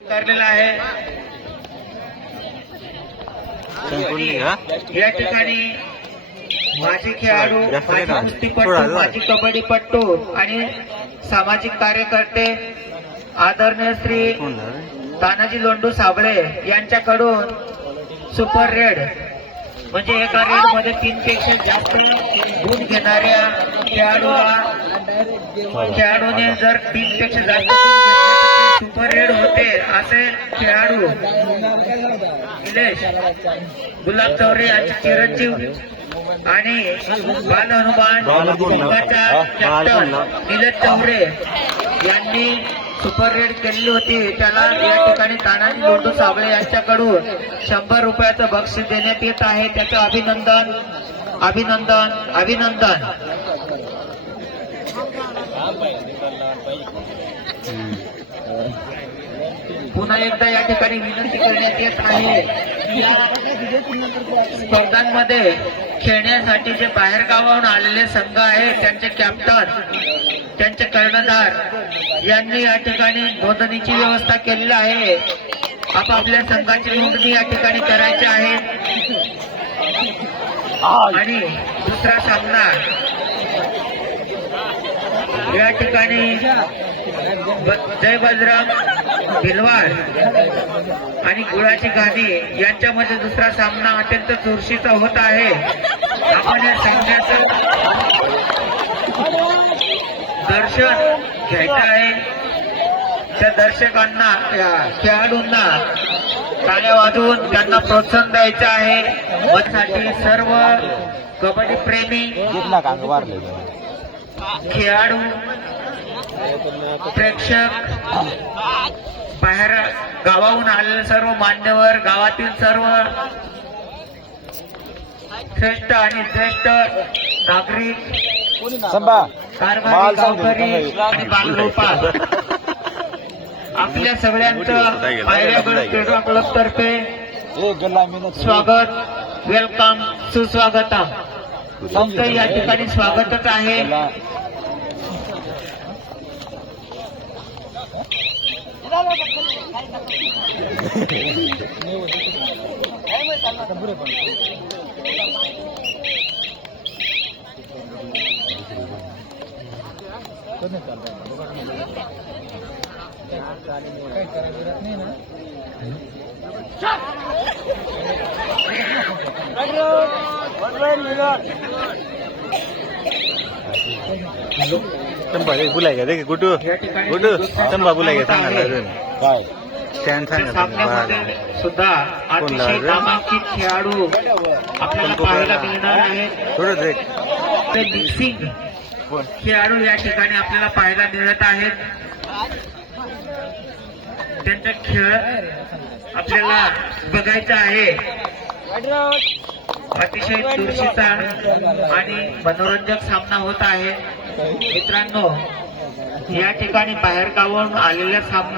करलेला आहे. या ठिकाणी माजी खेळाडू नाही माजी कबड्डीपट्टू आणि सामाजिक कार्यकर्ते आदरणीय श्री? तानाजी लोंडू साबळे यांच्याकडून सुपर रेड म्हणजे एका रेडमध्ये तीन पेक्षा जास्त गुण घेणाऱ्या खेळाडूला खेळाडूने जर तीन पेक्षा जास्त सुपर रेड होते असे खेळाडू. निलेश गुलाब चौरे यांचे चिरंजीव आणि बाल हनुमान निलेश चौरे यांनी सुपर रेड केलेली होती. त्याला या ठिकाणी तानाजी लोंडू साबळे यांच्याकडून शंभर रुपयाचं बक्षीस देण्यात येत आहे. त्याचं अभिनंदन अभिनंदन अभिनंदन. पुन्हा एकदा या ठिकाणी विनंती करण्यात येत आहे या स्पर्धांमध्ये खेळण्यासाठी जे बाहेर गावाहून आलेले संघ आहे त्यांचे कॅप्टन त्यांचे कर्णधार यांनी या ठिकाणी नोंदणीची व्यवस्था केलेली आहे. आपापल्या संघाची नोंदणी या ठिकाणी करायची आहे. आणि दुसरा सामना या ठिकाणी जय बजराम भिलवाड आणि गुळाची गादी यांच्यामध्ये दुसरा सामना अत्यंत चुरशीचा होत आहे. आपण या सामन्याचं दर्शन घ्यायचं आहे. त्या दर्शकांना खेळाडूंना टाळ्या वाजवून त्यांना प्रोत्साहन द्यायचं आहे. मसाठी सर्व कबड्डी प्रेमी खेळाडू प्रेक्षक बाहेर गावाहून आलेले सर्व मान्यवर गावातील सर्व श्रेष्ठ आणि ज्येष्ठ नागरिक आपल्या सगळ्यांचं क्रीडा क्लब तर्फे स्वागत वेलकम सुस्वागतम. तुमचं या ठिकाणी स्वागतच आहे. Hello. संभा एक बुलाय का? देख गुटू गुटू संभा बुलाय का? आहे. काय? स्टँड सांगा सुद्धा नामांकित खेळाडू आपल्याला पाहायला मिळणार आहेत थोडं देख. ते मिक्सिंग कोण? खेळाडू या ठिकाणी आपल्याला पाहायला मिळत आहेत. त्यांचा खेळ आपल्याला बघायचा आहे. अतिशय चुरशीचा आणि मनोरंजक सामना होत आहे. मित्रांनो या ठिकाणी बाहेर गावाहून आलेल्या सामना